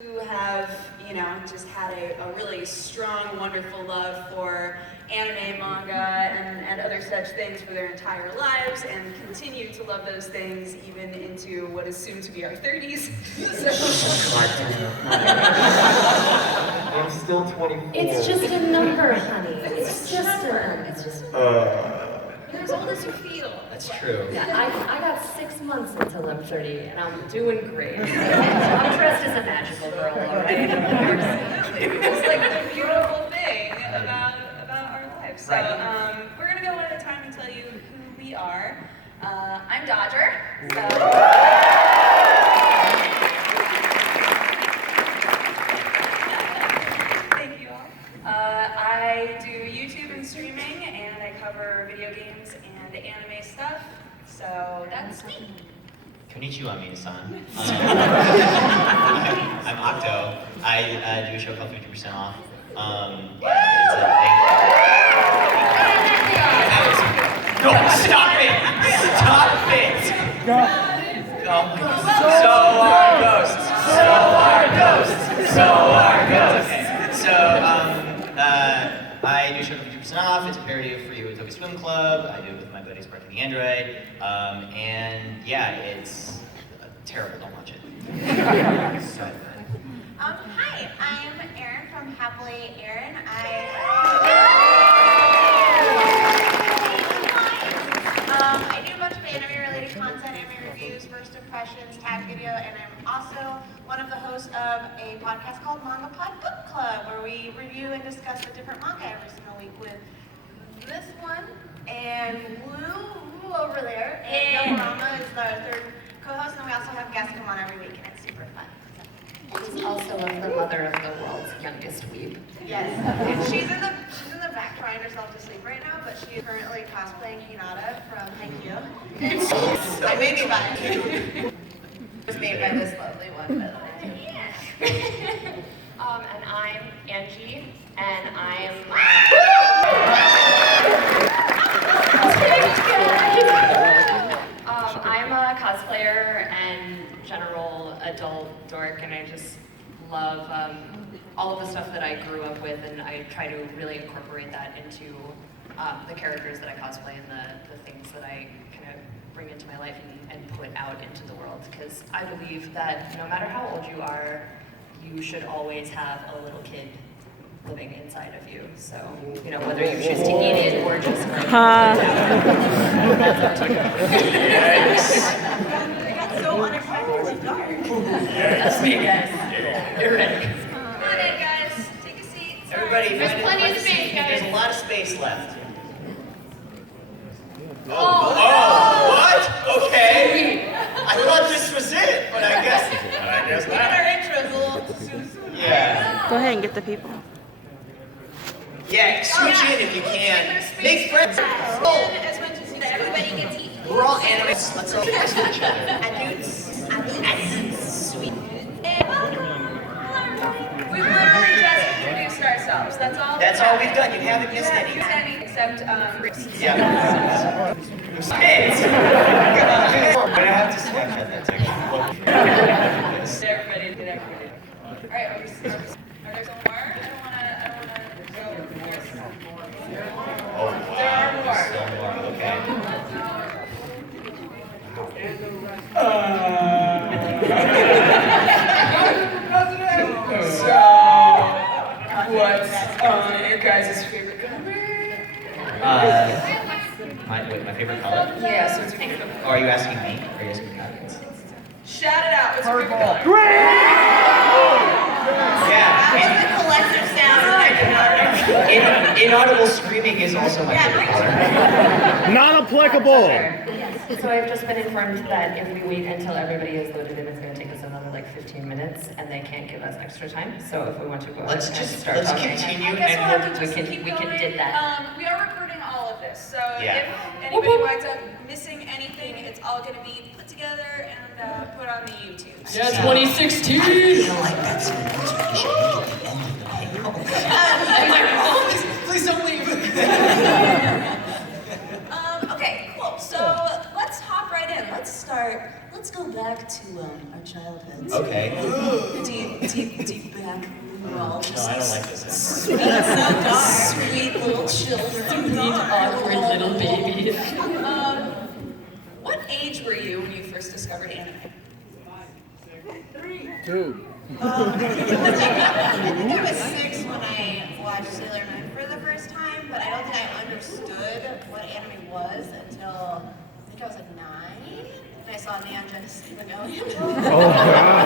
who have, just had a really strong, wonderful love for anime, manga, and other such things for their entire lives, and continue to love those things even into what is soon to be our 30s. I'm still 24. It's just a number, honey. It's just a number. It's just. You're as old as you feel. That's true. Yeah, I got 6 months until I'm 30, and I'm doing great. I'm dressed as a magical girl, all right? It's like the beautiful thing about our lives. So we're gonna go one at a time and tell you who we are. I'm Dodger. Thank you all. I do YouTube and streaming, and I cover video games and anime stuff. So that's me. Konnichiwa, Mina-san. I'm Octo. I do a show called 50% Off. It's a thing. No, stop it! Stop it! Oh my God. So are ghosts. So are ghosts. So are ghosts. Okay. So I do a show called 50% Off. It's a parody of For You at Tokyo Swim Club. I do it with my buddies Barking the Android. And yeah, it's terrible. Don't watch it. Hi, I'm Erin from Happily Erin. I do a bunch of anime-related content, anime reviews, first impressions, tag video, and I'm also one of the hosts of a podcast called Manga Pod Book Club, where we review and discuss a different manga every single week with this one and Woo over there, and Yokorama is the third co-host, and we also have guests come on every week, and it's super fun. She's also the mother of the world's youngest weeb. Yes. She's in the back crying herself to sleep right now, but she is currently cosplaying Hinata from Haikyuu. I may be biased. It was made by this lovely one, by the way. And I'm Angie, and I'm I'm a cosplayer and general adult dork, and I just love all of the stuff that I grew up with, and I try to really incorporate that into the characters that I cosplay and the things that I kind of bring into my life and put out into the world, because I believe that no matter how old you are, you should always have a little kid living inside of you. So, whether you choose to eat it or just that's up to you. So unexpectedly dark. That's me, guys. You're ready. Come on in, guys. Take a seat. Everybody, There's plenty of space, guys. There's a lot of space left. Oh, what? Okay. I thought this was it, but I guess we got our intros a little soon. Yeah. Go ahead and get the people. Yeah, switch in if you can. Make friends. As much as everybody gets eaten. We're all animals. Let's all nice to each other. Sweet. We've literally just introduced ourselves. That's all. That's all we've done. You haven't missed any. Except Yeah. Spins. But I have to Snapchat that section. Get everybody. All right, are there some more? I don't wanna go. Oh wow. There are more. Still more. Okay. So, what's your guys' favorite color? My favorite color? Yeah, so it's pink. Oh, are you asking me? Or are you asking the audience? Shout it out. What's your favorite color? Yeah. That's the collective sound that I cannot Inaudible screaming is also my favorite color. Not applicable. So I've just been informed that if we wait until everybody is loaded in, it's going to take us another like 15 minutes, and they can't give us extra time. So if we want to go ahead and start talking, continue I guess we'll have to just we keep can going. did that. We are recording all of this, so Yeah. if anybody winds up missing anything, it's all going to be put together and put on the YouTube. Yeah, 2016! I feel like that's Am I wrong? Please don't leave. Okay, cool. So let's hop right in. Let's go back to our childhoods. Okay. Deep deep back wall. No, I don't like this Sweet, anymore. sweet little children. Sweet, awkward little babies. What age were you when you first discovered anime? 2. I think I was 6 when I watched Sailor Moon for the first time, but I don't think I understood what anime was until I think I was like 9. And I saw Neon Genesis Evangelion. Oh, God.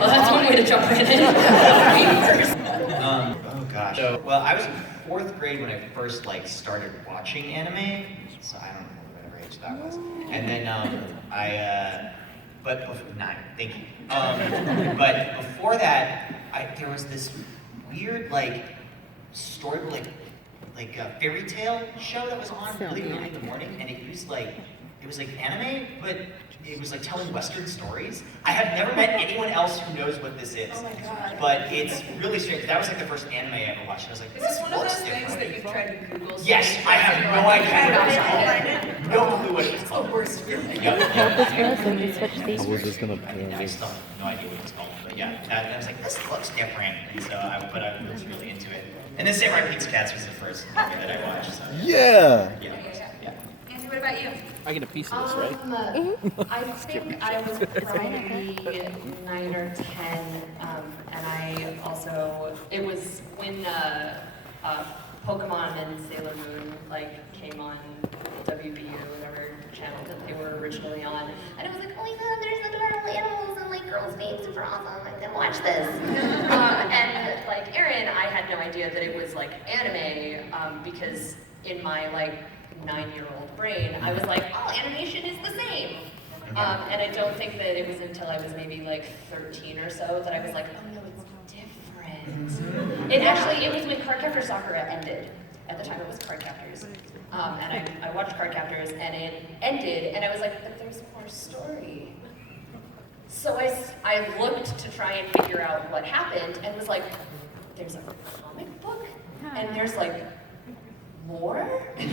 Well, that's one way to jump right in. Oh gosh. So, well, I was in 4th grade when I first started watching anime. So I don't know whatever age that was. And then but before 9, thank you. But before that, there was this weird story like a fairy tale show that was on really early in the morning, and it was anime, but it was telling Western stories. I have never met anyone else who knows what this is. Oh my God. But it's really strange. That was the first anime I ever watched. And I was like, Is this this one of looks those things different. that you've tried to Google? Yes, I have no idea. No clue what it's It's the called. worst feeling. I was just gonna I still have no idea what it's called, but yeah, and I was like, this looks different, and so I was really into it. And then Samurai Pizza Cats was the first movie that I watched. So, Yeah. yeah. Andy, what about you? I get a piece of this, right? I think I was probably 9 or 10, and I also, it was when Pokemon and Sailor Moon came on WB or whatever channel that they were originally on, and it was like, oh my god, there's adorable animals and girls being super awesome, and then watch this. And Erin, I had no idea that it was anime, because in my 9-year-old brain, I was like, oh, animation is the same. And I don't think that it was until I was maybe 13 or so that I was like, oh no, it's different. It was when Cardcaptor Sakura ended. At the time it was Cardcaptors. And I watched Cardcaptors and it ended and I was like, but there's more story. So I looked to try and figure out what happened and was like, there's a comic book and there's more? The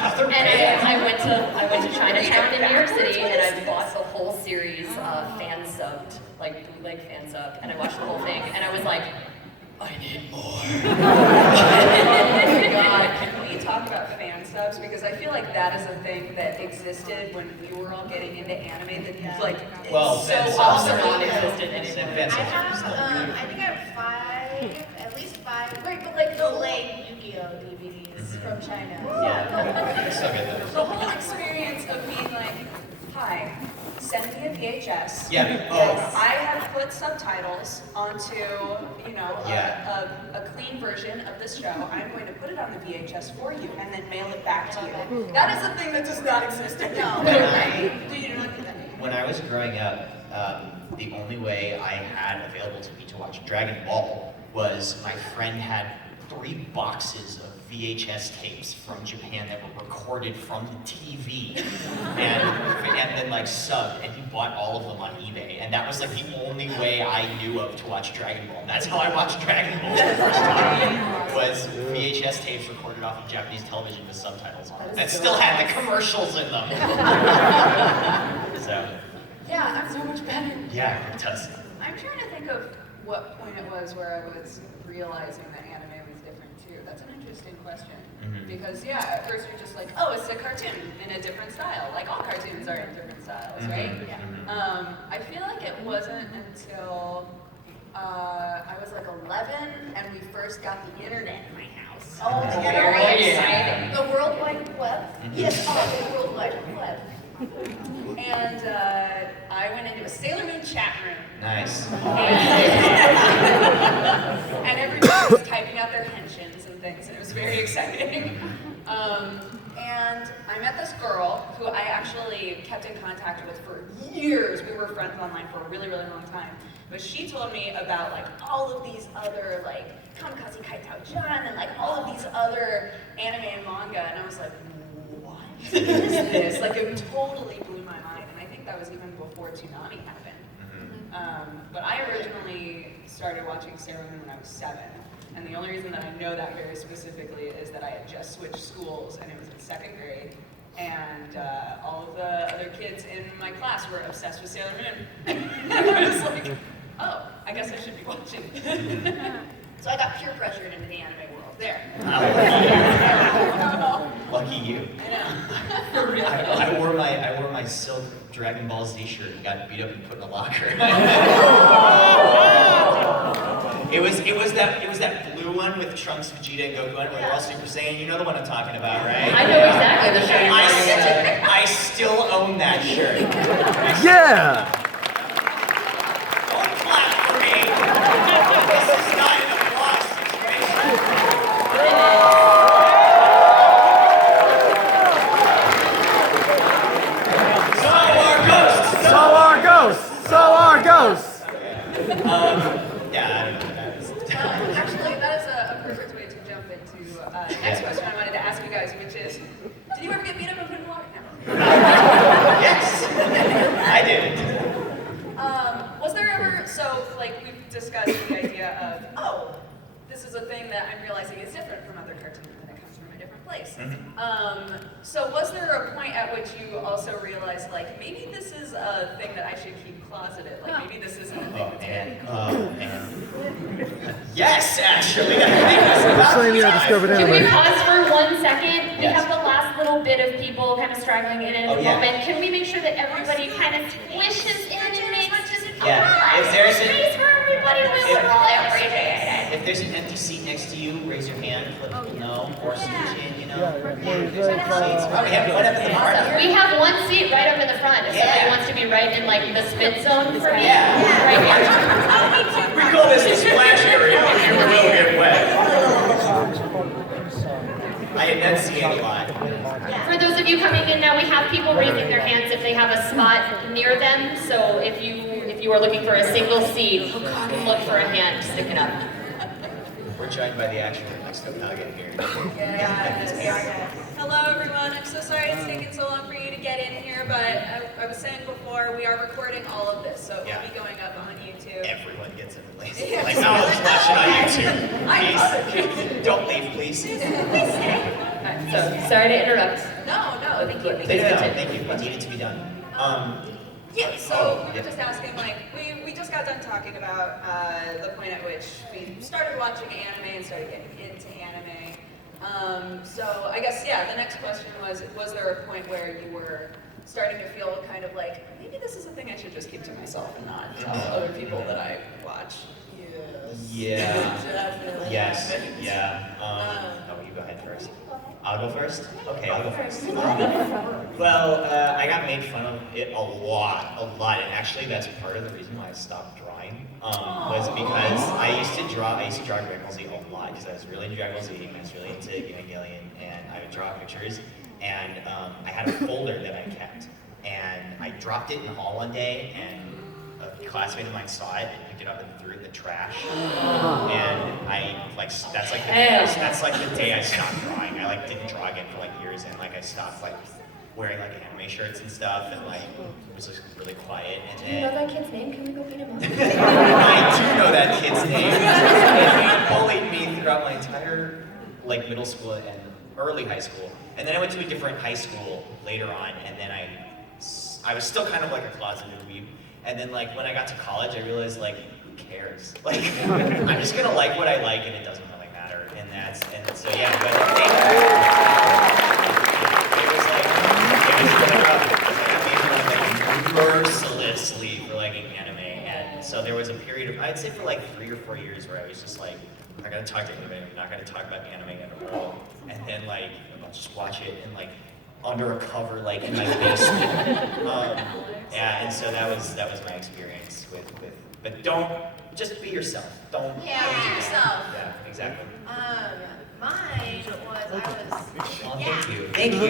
other And way. I went to Chinatown in New York City and I bought the whole series fan subbed, bootleg fan sub, and I watched the whole thing and I was like, I need more. Oh my God, can we talk about fan subs? Because I feel like that is a thing that existed when we were all getting into anime that it's Well, so fan subs awesome. are not existed anymore. Fan I subs are have, still weird. I think I have 5, at least 5. Wait, but delayed Yu-Gi-Oh DVDs from China. Yeah. So good the whole experience of being hi, send me a VHS. Yeah. Yes, I have put subtitles onto, Yeah. a clean version of this show. I'm going to put it on the VHS for you and then mail it back to you. That is a thing that does not exist anymore. Do you not do that? When I was growing up, the only way I had available to me to watch Dragon Ball was my friend had 3 boxes of VHS tapes from Japan that were recorded from the TV and then subbed, and he bought all of them on eBay, and that was the only way I knew of to watch Dragon Ball. And that's how I watched Dragon Ball the first time, was VHS tapes recorded off of Japanese television with subtitles on it that still had the commercials in them. So, Yeah, that's so much better. yeah, it does. I'm trying to think of what point it was where I was realizing that anime was different too. That's an interesting question. Mhm. Because at first you're just oh, it's a cartoon in a different style. All cartoons are in different styles, right? Mhm, mhm. I feel like it wasn't until I was 11 and we first got the internet in my house. Oh, Very yeah. exciting. The World Wide Web? Yes, the World Wide Web. And I went into a Sailor Moon chat room. Nice. And everybody was typing out their henshins and things, and it was very exciting. And I met this girl who I actually kept in contact with for years. We were friends online for a really, really long time. But she told me about all of these other Kamikaze Kaitao-chan and all of these other anime and manga, and I was like, what is this? It totally blew my mind, and I think that was even before Toonami happened. But I originally started watching Sailor Moon when I was 7, and the only reason that I know that very specifically is that I had just switched schools, and it was in 2nd grade, and all of the other kids in my class were obsessed with Sailor Moon. I was oh, I guess I should be watching. So I got peer pressured into the anime world. There. Lucky you. I know. I wore my silk Dragon Ball Z shirt and got beat up and put in a locker. It was that blue one with Trunks, Vegeta, and Goku on it, where they're all Super Saiyan. You know the one I'm talking about, right? I know exactly the shirt. I still own that shirt. Yeah! Don't clap for me. This is not an applause situation. So are ghosts! Yeah, I don't know what that is. Actually, that is a perfect way to jump into the next question I wanted to ask you guys, which is, did you ever get beat up and put in water? No. Yes, I did. Was there ever, so like we've discussed the idea of, oh, this is a thing that I'm realizing is different from other cartoons and it comes from a different place. So was there a point at which you also realized, like, maybe this is a thing that I should keep closeted? Like, maybe this isn't a thing that's good? Oh man. Yes, actually. Can we pause for 1 second? We Yes. have the last little bit of people kind of struggling in it at the yeah. moment. Can we make sure that everybody kind of squishes in and makes Yeah, if there's a- space for everybody? We would really appreciate it. If there's an empty seat next to you, raise your hand, let people know, or scooch in, you know. We have one up in the front. We have one seat right up in the front. If somebody wants to be right in like the spit zone for me, Yeah. right here. We call this the splash area. You will get wet. I enunciate a lot. For those of you coming in now, we have people raising their hands if they have a spot near them. So if you are looking for a single seat, look for a hand sticking up. We're joined by the action next to Naga here. Hello everyone, I'm so sorry it's taken so long for you to get in here, but I was saying before, we are recording all of this, so it will be going up on YouTube. Everyone gets in the place. Yeah. Like, no one's watching on YouTube. Please. Don't leave, please. So sorry to interrupt. No, thank you. Thank you. What needed to be done? Yeah, so we were just asking, like, we just got done talking about the point at which we started watching anime and started getting into anime. So I guess, yeah, the next question was there a point where you were starting to feel kind of like, maybe this is a thing I should just keep to myself and not tell other people that I watch? Yeah. Definitely. Yes. Yeah. Oh, you go ahead first. I'll go first? Okay, I'll go first. Well, I got made fun of it a lot, and actually that's part of the reason why I stopped drawing, was because I used to draw Dragon Ball Z a lot, because I was really into Dragon Ball Z, and I was really into Evangelion, and I would draw pictures, and I had a folder that I kept, and I dropped it in the hall one day, and a classmate of mine saw it and picked it up and threw it in the trash. And that's like the day I stopped drawing. I didn't draw again for years, and I stopped wearing anime shirts and stuff, and it was just really quiet. And Do you know that kid's name? Can we go beat him up? I do know that kid's name. He bullied me throughout my entire middle school and early high school. And then I went to a different high school later on, and then I was still kind of a closeted weeb. And then when I got to college, I realized who cares? I'm just gonna like what I like, and it doesn't really matter. And so yeah, but it was mercilessly for anime, and so there was a period of, I'd say for 3 or 4 years where I was just I'm not gonna talk to anime, I'm not gonna talk about anime at all, and then I'll just watch it and under a cover in my basement. Yeah, and so that was my experience with but just be yourself. Don't Yeah, be yourself. Yeah, exactly. Mine was, Oh, thank you. Thank you. I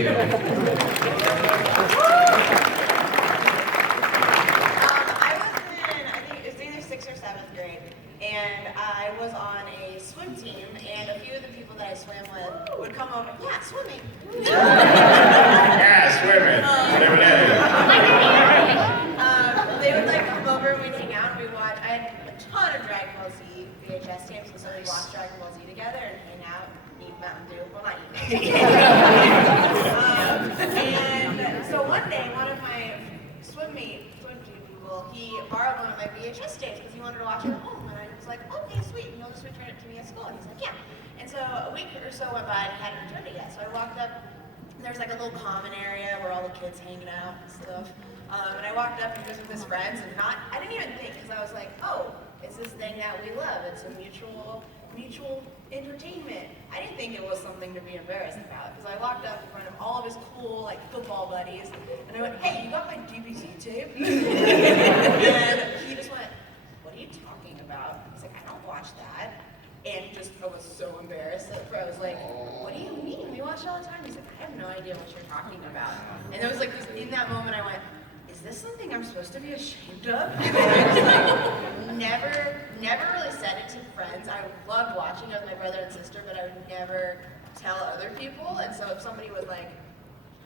was in, I think it was either 6th or 7th grade, and I was on a swim team, and a few of the people that I swam with would come over, swimming. Yeah, swimming. They would come over and we'd hang out and we'd watch. I had a ton of Dragon Ball Z VHS tapes, and so we'd watch Dragon Ball Z together and hang out, eat Mountain Dew. Well, not eat and so one day, one of my swim people uncle, he borrowed one of my VHS tapes because he wanted to watch it at home. And I was like, okay, sweet, and he'll just return it to me at school. And he's like, yeah. And so a week or so went by and he hadn't returned it yet. So I walked up, and there was like a little common area where all the kids hanging out and stuff. And I walked up and he was with his friends, and I didn't even think, because I was like, oh, it's this thing that we love. It's a mutual entertainment. I didn't think it was something to be embarrassed about, because I walked up in front of all of his cool like football buddies, and I went, hey, you got my DVC tape? And he just went, what are you talking about? He's like, I don't watch that. And I was so embarrassed. I was like, what do you mean? We watch it all the time. He's like, I have no idea what you're talking about. And it was like, in that moment I went, is this something I'm supposed to be ashamed of? And I was like, never really said it to friends. I loved watching it with my brother and sister, but I would never tell other people. And so if somebody was like,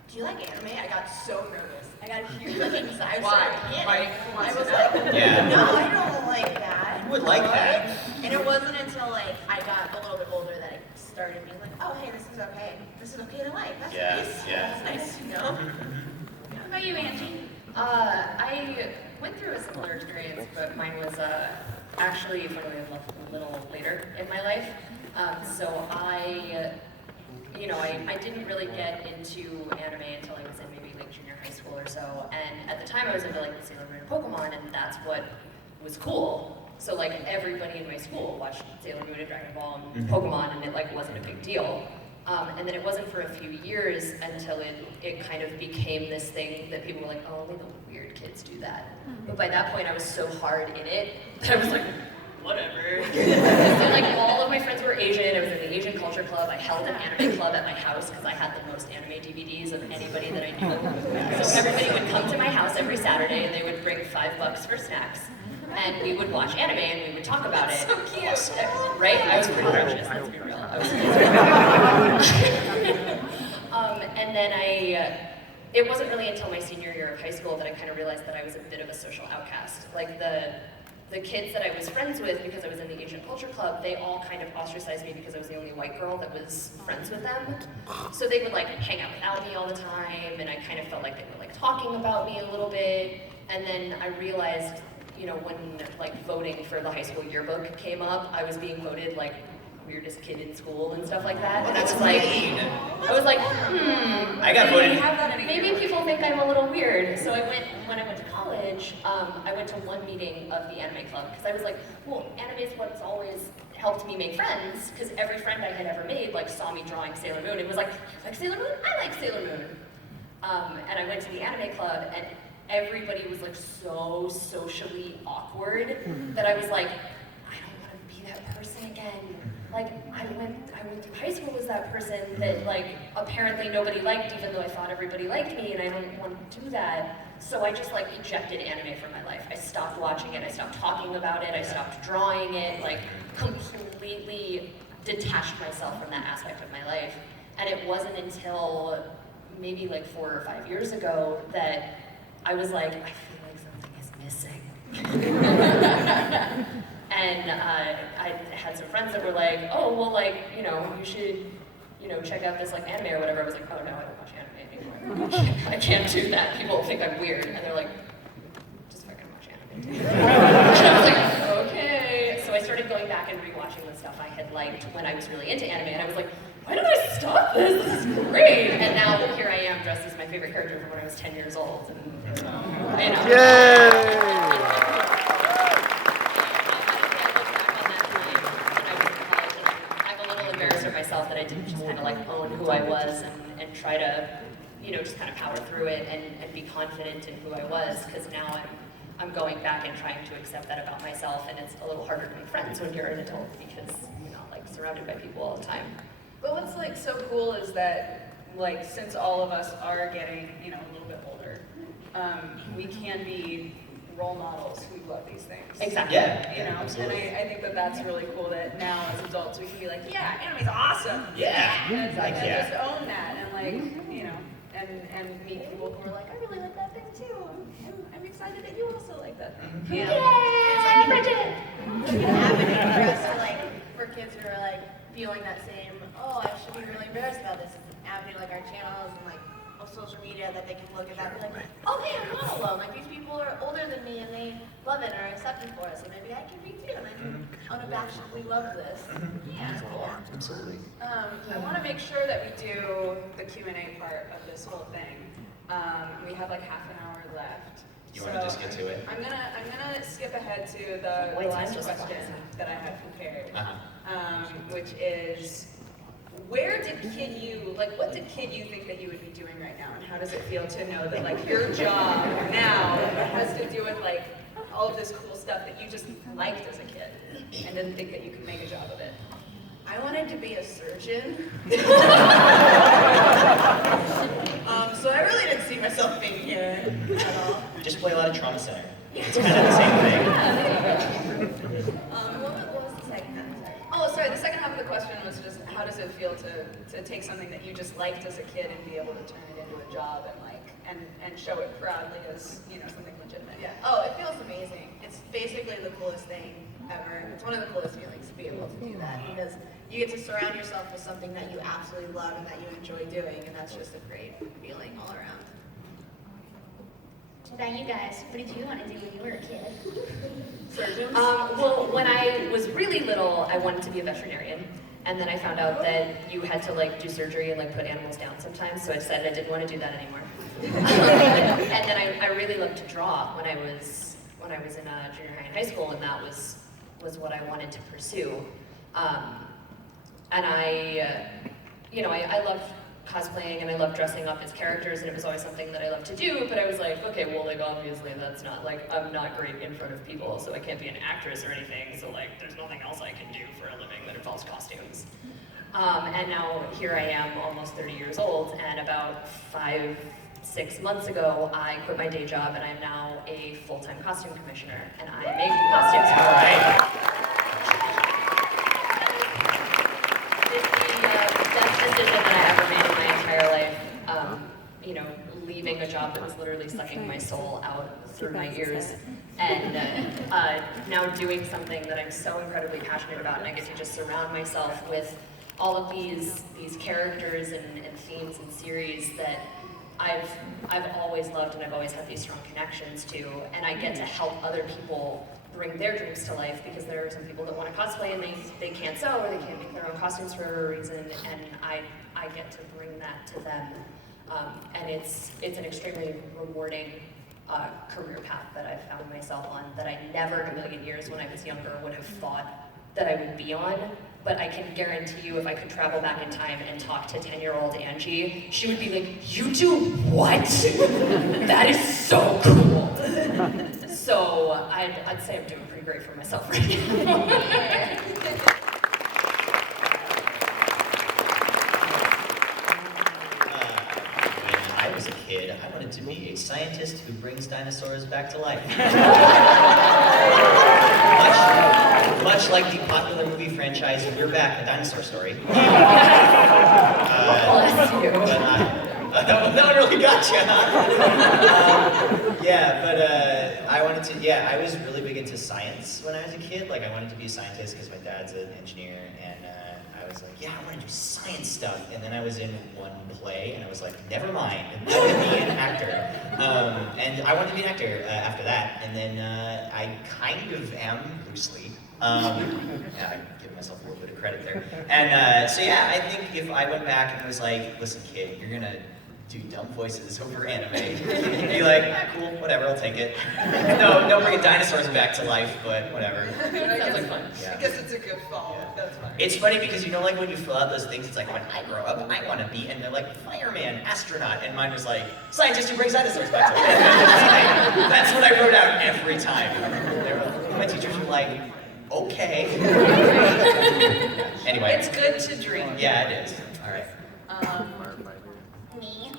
do you like anime? I got so nervous. I got huge like anxiety. Why? I was like, Yeah. no, I don't like that. You would like that. And it wasn't until like I got a little bit older that I started being like, oh hey, this is okay. This is okay to like. That's nice. Yeah. That's nice to know. What about you, Angie? I went through a similar experience, but mine was actually, funnily enough, a little later in my life. So I didn't really get into anime until I was in maybe like junior high school or so. And at the time I was into like Sailor Moon and Pokemon, and that's what was cool. So like everybody in my school watched Sailor Moon and Dragon Ball and Pokemon, and it like wasn't a big deal. And then it wasn't for a few years until it kind of became this thing that people were like, oh, only the weird kids do that. But by that point I was so hard in it that I was like, whatever. So like all of my friends were Asian. I was in the Asian culture club. I held an anime club at my house because I had the most anime DVDs of anybody that I knew. So everybody would come to my house every Saturday and they would bring $5 for snacks. And we would watch anime and we would talk about it. So cute. Right? I was pretty righteous, let's be real. I was and then it wasn't really until my senior year of high school that I kind of realized that I was a bit of a social outcast. Like the kids that I was friends with, because I was in the Asian Culture Club, they all kind of ostracized me because I was the only white girl that was friends with them. So they would like hang out without me all the time, and I kind of felt like they were like talking about me a little bit. And then I realized, you know, when like voting for the high school yearbook came up, I was being voted like weirdest kid in school and stuff like that. And I was like, I got voted. Maybe people think I'm a little weird. So when I went to college, I went to one meeting of the anime club because I was like, well, anime is what's always helped me make friends, because every friend I had ever made like saw me drawing Sailor Moon and was like, you like Sailor Moon? I like Sailor Moon. And I went to the anime club and everybody was like so socially awkward that I was like, I don't want to be that person again. Like I went through high school as that person that like apparently nobody liked, even though I thought everybody liked me, and I don't want to do that. So I just like ejected anime from my life. I stopped watching it, I stopped talking about it, I stopped drawing it, like completely detached myself from that aspect of my life. And it wasn't until maybe like 4 or 5 years ago that I was like, I feel like something is missing. And I had some friends that were like, oh, well, like, you know, you should, you know, check out this like anime or whatever. I was like, oh no, I don't watch anime anymore. I can't do that. People think I'm weird. And they're like, just fucking watch anime. And I was like, okay. So I started going back and rewatching the stuff I had liked when I was really into anime. And I was like, why did I stop this? This is great. And now here I am dressed as my favorite character from when I was 10 years old. And, you know. Yay! Myself that I didn't just kind of like own who I was and try to, you know, just kind of power through it and be confident in who I was, because now I'm going back and trying to accept that about myself, and it's a little harder to make friends when you're an adult because you're not like surrounded by people all the time. But what's like so cool is that like since all of us are getting, you know, a little bit older, we can be role models who love these things. Exactly. Yeah. You know, absolutely. and I think that that's really cool that now as adults we can be like, yeah, anime's awesome. Yeah. And, Like, and yeah. just own that and like, you know, and meet people who are like, I really like that thing too. I'm excited that you also like that thing. Yeah. It's like an avenue for us to like, for kids who are like feeling that same, oh, I should be really embarrassed about this. It's an avenue like our channels and like social media that they can look at that and be like, oh hey, I'm not alone. Like these people are older than me and they love it and are accepting for it. So maybe I can be too and I can unabashedly love this. Yeah, it's cool. Absolutely. I want to make sure that we do the Q&A part of this whole thing. We have like half an hour left. You want to just get to it? I'm gonna skip ahead to the last question that I had prepared, which is, where did Kid U, like what did Kid U think that you would be doing right now, and how does it feel to know that like your job now has to do with like all of this cool stuff that you just liked as a kid and didn't think that you could make a job of it? I wanted to be a surgeon. So I really didn't see myself being here at all. Just play a lot of trauma center. It's kind of the same thing. What was the second half? Oh, sorry, the second half of the question was just, how does it feel to take something that you just liked as a kid and be able to turn it into a job and like, and show it proudly as, you know, something legitimate? Yeah. Oh, it feels amazing. It's basically the coolest thing ever. It's one of the coolest feelings to be able to do that because you get to surround yourself with something that you absolutely love and that you enjoy doing, and that's just a great feeling all around. What about you guys? What did you want to do when you were a kid? Surgeons? Well, when I was really little, I wanted to be a veterinarian. And then I found out that you had to like do surgery and like put animals down sometimes, so I decided I didn't want to do that anymore. And then I really loved to draw when I was in junior high and high school, and that was what I wanted to pursue. And I loved cosplaying and I loved dressing up as characters, and it was always something that I loved to do, but I was like, okay, well, like, obviously that's not, like, I'm not great in front of people, so I can't be an actress or anything, so, like, there's nothing else I can do for a living that involves costumes. And now here I am, almost 30 years old, and about 5-6 months ago, I quit my day job, and I'm now a full-time costume commissioner, and I make costumes for best decision that I ever made in my entire life. Leaving a job that was literally sucking my soul out through my ears, and now doing something that I'm so incredibly passionate about, and I get to just surround myself with all of these characters and themes and series that I've always loved and I've always had these strong connections to, and I get to help other people bring their dreams to life, because there are some people that want to cosplay and they can't sew or they can't make their own costumes for a reason, and I get to bring that to them. And it's an extremely rewarding career path that I've found myself on, that I never in a million years when I was younger would have thought that I would be on. But I can guarantee you, if I could travel back in time and talk to 10-year-old Angie, she would be like, "You do what? That is so cool." So I'd say I'm doing pretty great for myself right now. When I was a kid, I wanted to be a scientist who brings dinosaurs back to life. Much like the popular movie franchise We're Back, a Dinosaur Story. Bless you. That one really got you, huh? I was really big into science when I was a kid. Like, I wanted to be a scientist because my dad's an engineer, and I was like, yeah, I want to do science stuff. And then I was in one play, and I was like, never mind, I want to be an actor. And I wanted to be an actor after that, and then I kind of am, loosely. I give myself a little bit of credit there. And I think if I went back and I was like, listen kid, you're gonna do dumb voices over anime, you'd be like, cool, whatever, I'll take it. No, don't bring dinosaurs back to life, but whatever. Sounds like fun. I guess it's a good fall. Yeah. That's fine. It's funny because like when you fill out those things, it's like, when I grow up, I want to be, and they're like, fireman, astronaut, and mine was like, scientist who brings dinosaurs back to life. That's what I wrote out every time. My teachers were like, okay. Anyway. It's good to dream. Yeah, it is. All right. Me?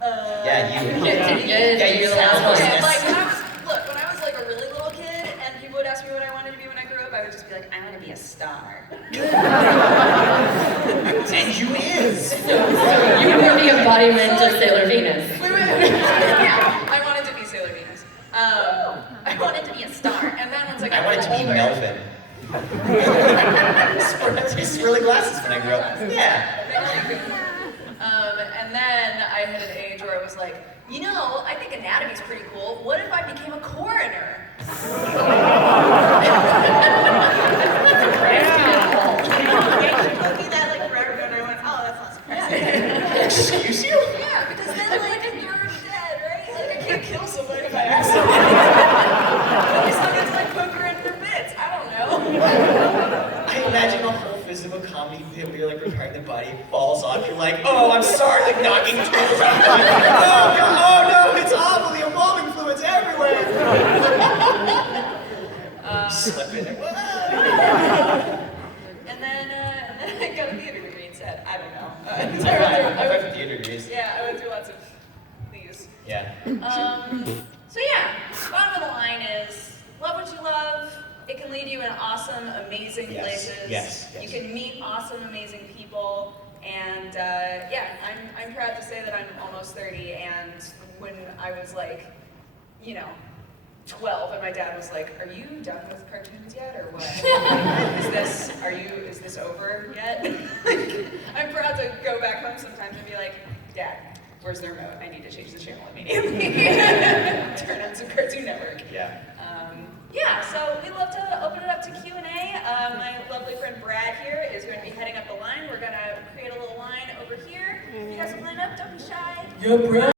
Yeah, you. Yeah, you're the sounds last like- one. Like when I was like a really little kid and people would ask me what I wanted to be when I grew up, I would just be like, I want to be a star. And you is. You were the embodiment of Sailor Venus. Yeah, I wanted to be Sailor Venus. I wanted to be a star, and then once I got I wanted to be older, Melvin. Sports swirly glasses when I grew up. Yeah. And then I hit an age where I was like, you know, I think anatomy's pretty cool. What if I became a coroner? Excuse you? Yeah, because then like you're already dead, right? Like I can't kill somebody if I accident. At least I'll get to like poke her in their bits. I don't know. I imagine a whole physical comedy bit where you're like repairing the body, it falls off, you're like, oh, I'm sorry, like knocking tools out. Oh no, it's awful, the embalming fluid's everywhere. Slip in it. And then I got a theater degree instead. I don't know. I've had theater degrees. Yeah, I went through lots of these. Yeah. So yeah, bottom of the line is love what you love. It can lead you in awesome, amazing places. Yes. You can meet awesome, amazing people. And yeah, I'm proud to say that I'm almost 30. And when I was like, you know, 12, and my dad was like, "Are you done with cartoons yet, or what? Is this over yet?" I'm proud to go back home sometimes and be like, "Dad, where's the remote? I need to change the channel immediately." Turn on some Cartoon Network. Yeah. Yeah, so we'd love to open it up to Q&A. My lovely friend Brad here is going to be heading up the line. We're going to create a little line over here. If you guys want to line up, don't be shy. Yo, Brad.